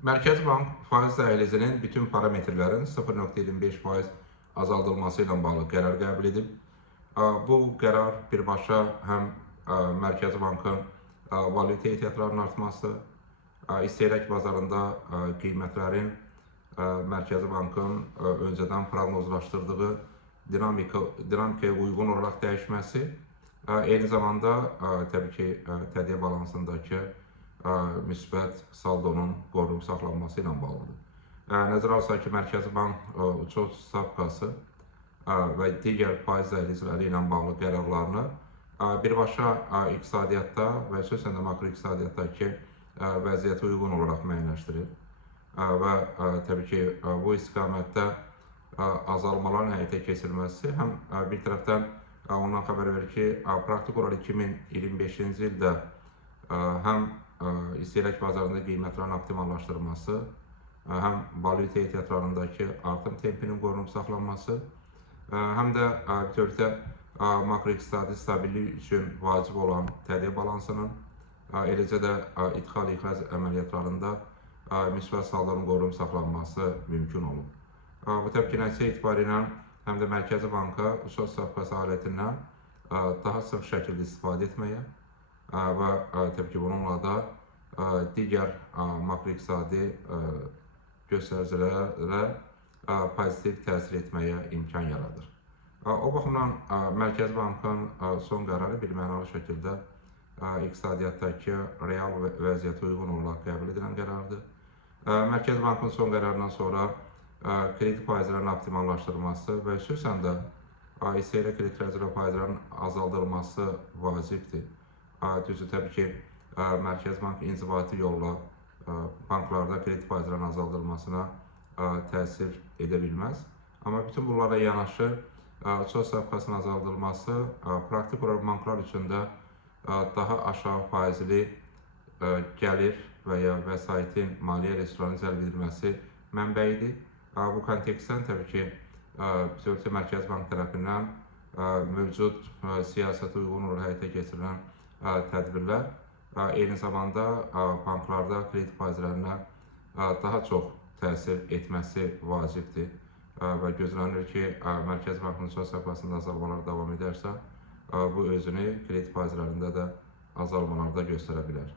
Mərkəzi Bank faiz dəhlizinin bütün parametrlərin 0,25% azaldılması ilə bağlı qərar qəbul edib. Bu qərar birbaşa həm Mərkəzi Bankın valyuta ehtiyatlarının artması, istehlak bazarında qiymətlərin Mərkəzi Bankın öncədən proqnozlaşdırdığı dinamikaya uyğun olaraq dəyişməsi, eyni zamanda təbii ki, tədbir balansındakı müsbət saldonun qorunub saxlanması ilə bağlıdır. Nəzərə alsaq ki, Mərkəzi Bank uçuş stavkası və digər faiz dəhlizləri ilə bağlı qərarlarını birbaşa iqtisadiyyatda və xüsusən də makroiqtisadiyyatdakı vəziyyətə uyğun olaraq müəyyənləşdirir. Və təbii ki, bu istiqamətdə azalmaların həyata keçirilməsi həm bir tərəfdən ondan xəbər verir ki, praktik olaraq 2025-ci ildə həm istehlak bazarında qiymətlərin optimallaşdırılması, həm valyuta ehtiyatlarındakı artım tempinin qorunub saxlanması, həm də bütövlükdə makroiqtisadi stabillik üçün vacib olan tədbir balansının, eləcə də idxal-ixrac əməliyyatlarında müsbət saldonun qorunub saxlanması mümkün olub. Bu təbii ki, nəticə etibarilə həm də Mərkəzi Banka uçuş stavkası alətindən daha sıx şəkildə istifadə etməyə və təbii ki, bununla da digər makroiqtisadi göstəricilərə pozitiv təsir etməyə imkan yaradır. O baxımdan Mərkəzi Bankın son qərarı birmənalı şəkildə iqtisadiyyatdakı real vəziyyətə uyğun olaraq qəbul edilən qərardır. Mərkəzi Bankın son qərarından sonra kredit faizlərinin optimallaşdırılması və xüsusən də istehlak kredit xərcləri faizlərinin azaldılması vacibdir. Düzdür, təbii ki, Mərkəzi Bank inzibati yolla banklarda kredit faizlərinin azaldılmasına təsir edə bilməz. Amma bütün bunlara yanaşı, uçuş stavkasının azaldılması praktik olaraq banklar üçün də daha aşağı faizli gəlir və ya vəsaitin maliyyə resurslarının cəlb edilməsi mənbəyidir. Bu kontekstdən təbii ki, bütövlükdə Mərkəzi Bank tərəfindən mövcud siyasətə uyğun olaraq həyata keçirilən tədbirlər eyni zamanda banklarda kredit faizlərinə daha çox təsir etməsi vacibdir və gözlənilir ki, Mərkəzi Bankın uçuş stavkasında azalmalar davam edərsə, bu özünü kredit faizlərində də azalmalarda göstərə bilər.